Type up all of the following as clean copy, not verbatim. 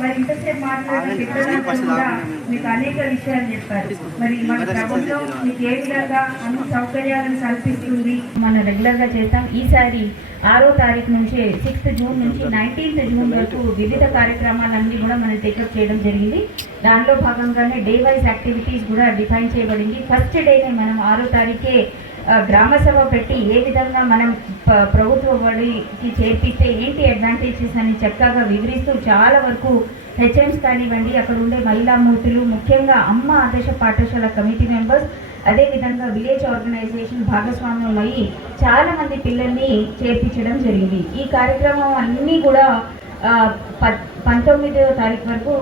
మరి ఇంతసేపు మాట్లాడిన పిల్లలందరూ కూడా మీకు అనేక విషయాలు చెప్పారు. మరి మన ప్రభుత్వం మీకు ఏ విధంగా అన్ని సౌకర్యాలను కల్పిస్తుంది మనం రెగ్యులర్గా చేస్తాం. ఈసారి 6వ తారీఖు నుంచి 6th జూన్ నుంచి 19th జూన్ వరకు వివిధ కార్యక్రమాలన్నీ కూడా మనం టేకప్ చేయడం జరిగింది. దానిలో భాగంగానే డే వైజ్ యాక్టివిటీస్ కూడా డిఫైన్ చేయబడింది. ఫస్ట్ డేనే మనం 6వ తారీఖే గ్రామ సభ పెట్టి ఏ విధంగా మనం ప్రభుత్వ బడికి చేర్పిస్తే ఏంటి అడ్వాంటేజెస్ అని చక్కగా వివరిస్తూ చాలా వరకు హెచ్ఎంస్ కానివ్వండి, అక్కడ ఉండే మహిళా మూర్తులు, ముఖ్యంగా అమ్మ ఆదర్శ పాఠశాల కమిటీ మెంబర్స్, అదేవిధంగా విలేజ్ ఆర్గనైజేషన్ భాగస్వామ్యం అయ్యి చాలామంది పిల్లల్ని చేర్పించడం జరిగింది. ఈ కార్యక్రమం అన్నీ కూడా 19వ తారీఖు వరకు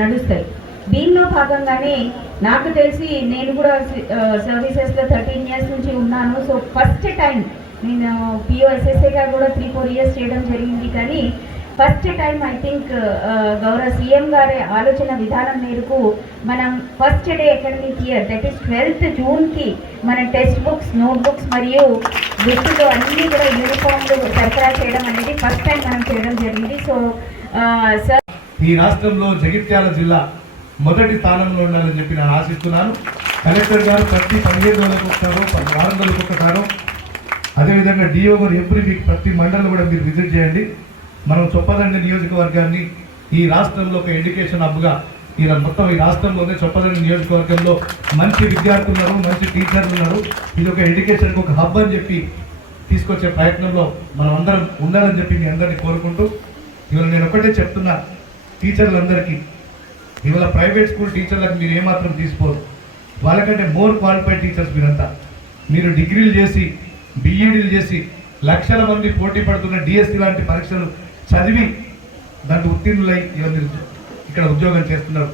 నడుస్తాయి. దీనిలో భాగంగానే నాకు తెలిసి నేను కూడా సర్వీసెస్లో 13 years నుంచి ఉన్నాను. సో ఫస్ట్ టైం నేను పిఓఎస్ఎస్ఏగా కూడా 3-4 years చేయడం జరిగింది. కానీ ఫస్ట్ టైం ఐ థింక్ గౌరవ సీఎం గారి ఆలోచన విధానం మేరకు మనం first day academic year that is 12th జూన్కి మన టెక్స్ట్ బుక్స్, నోట్ బుక్స్ మరియు గిఫ్ట్లు అన్నీ కూడా యూనిఫామ్లు సరఫరా చేయడం అనేది ఫస్ట్ టైం మనం చేయడం జరిగింది. సో సార్, ఈ రాష్ట్రంలో జగిత్యాల జిల్లా మొదటి స్థానంలో ఉండాలని చెప్పి నేను ఆశిస్తున్నాను. కలెక్టర్ గారు ప్రతి 15 రోజులకు ఒకసారో 6 రోజులకు ఒకసారో, అదేవిధంగా డిఓ గారు ఎవ్రీ వీక్ ప్రతి మండలం కూడా మీరు విజిట్ చేయండి. మనం చొప్పదండి నియోజకవర్గాన్ని ఈ రాష్ట్రంలో ఒక ఎడ్యుకేషన్ హబ్గా మొత్తం ఈ రాష్ట్రంలోనే చొప్పదండి నియోజకవర్గంలో మంచి విద్యార్థులు ఉన్నారు, మంచి టీచర్లు ఉన్నారు. ఇది ఒక ఎడ్యుకేషన్కి ఒక హబ్ అని చెప్పి తీసుకొచ్చే ప్రయత్నంలో మనం అందరం ఉండాలని చెప్పి మీ అందరినీ కోరుకుంటూ, ఇవాళ నేను ఒకటే చెప్తున్నా టీచర్లందరికీ, ఇవాళ ప్రైవేట్ స్కూల్ టీచర్లకు మీరు ఏమాత్రం తీసుకోరు. వాళ్ళకంటే మోర్ క్వాలిఫైడ్ టీచర్స్ మీరంతా. మీరు డిగ్రీలు చేసి, బీఈడీలు చేసి, లక్షల మంది పోటీ పడుతున్న డిఎస్సి లాంటి పరీక్షలు చదివి దాంట్లో ఉత్తీర్ణులై ఇలా మీరు ఇక్కడ ఉద్యోగం చేస్తున్నారు.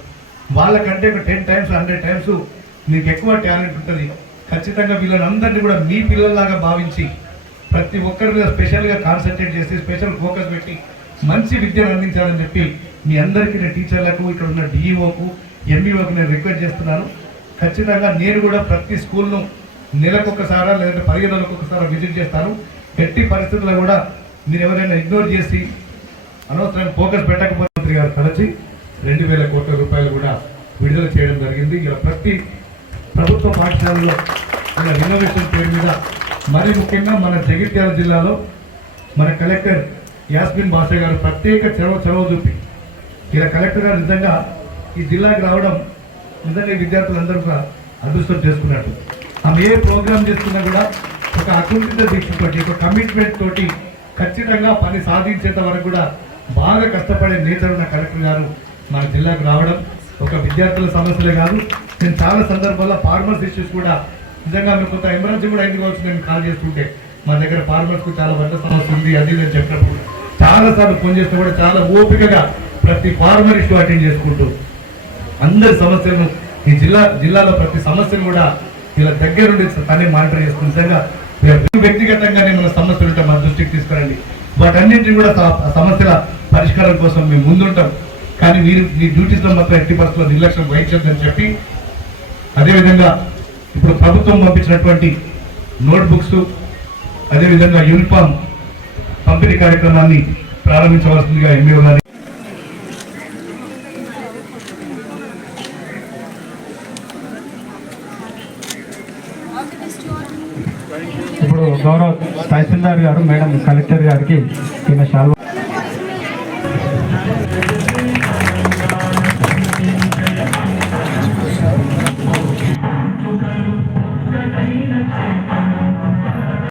వాళ్ళకంటే ఒక 10 times 100 times మీకు ఎక్కువ టాలెంట్ ఉంటుంది. ఖచ్చితంగా వీళ్ళని అందరినీ కూడా మీ పిల్లల్లాగా భావించి ప్రతి ఒక్కరి మీద స్పెషల్గా కాన్సన్ట్రేట్ చేసి స్పెషల్ ఫోకస్ పెట్టి మంచి విద్యను అందించాలని చెప్పి మీ అందరికీ నేను టీచర్లకు, ఇక్కడ ఉన్న డిఈఓకు, ఎంఈఓకు నేను రిక్వెస్ట్ చేస్తున్నాను. ఖచ్చితంగా నేను కూడా ప్రతి స్కూల్ను నెలకొకసారా లేదంటే 15 రోజులకు ఒకసారి విజిట్ చేస్తాను. ఎట్టి పరిస్థితుల్లో కూడా మీరు ఎవరైనా ఇగ్నోర్ చేసి అనవసరంగా ఫోకస్ పెట్టకపోతే మంత్రి గారు కలిసి 2000 కోట్ల రూపాయలు కూడా విడుదల చేయడం జరిగింది. ఇలా ప్రతి ప్రభుత్వ పాఠశాలలో ఇలా ఇన్నోవేషన్ పేరు మీద, మరీ ముఖ్యంగా మన జగిత్యాల జిల్లాలో మన కలెక్టర్ యాస్మిన్ బాషా గారు ప్రత్యేక చొరవ చూపి, ఇలా కలెక్టర్ గారు నిజంగా ఈ జిల్లాకి రావడం నిజంగా విద్యార్థులందరూ కూడా అదృష్టం చేసుకున్నట్టు. ఆమె ఏ ప్రోగ్రామ్ చేస్తున్నా కూడా ఒక అకుంఠిత దీక్షతోటి, ఒక కమిట్మెంట్ తోటి ఖచ్చితంగా పని సాధించేంత వరకు కూడా బాగా కష్టపడే నేచర్ ఉన్న కలెక్టర్ గారు మన జిల్లాకు రావడం ఒక విద్యార్థుల సమస్యలే కాదు, నేను చాలా సందర్భాల్లో ఫార్మర్స్ ఇష్యూస్ కూడా నిజంగా మీకు కొంత ఎమర్జెన్సీ కూడా అయింది కావచ్చు. నేను కాల్ చేస్తుంటే మా దగ్గర ఫార్మర్స్కు చాలా పెద్ద సమస్య ఉంది అది నేను చెప్పినప్పుడు చాలాసార్లు ఫోన్ చేస్తే కూడా చాలా ఓపికగా ప్రతి ఫార్మర్ ఇష్యూ అటెండ్ చేసుకుంటూ అందరి సమస్యలను ఈ జిల్లాలో ప్రతి సమస్యను కూడా ఇలా దగ్గరుండి తనే మానిటర్ చేసుకుని నిజంగా వ్యక్తిగతంగానే మన సమస్యలు ఉంటే మా దృష్టికి తీసుకురండి. వాటన్నింటినీ కూడా సమస్యల పరిష్కారం కోసం మేము ముందుంటాం. కానీ మీరు మీ డ్యూటీస్లో మాత్రం ఎట్టి పరిస్థితుల్లో నిర్లక్ష్యం వహించొద్దని చెప్పి, అదేవిధంగా ఇప్పుడు ప్రభుత్వం పంపించినటువంటి నోట్బుక్స్, అదేవిధంగా యూనిఫామ్ పంపిణీ కార్యక్రమాన్ని ప్రారంభించవలసిందిగా ఎంఈఓ గారి ఇప్పుడు గౌరవ తహసీల్దార్ గారు మేడం కలెక్టర్ గారికి ఈయన శాల్వా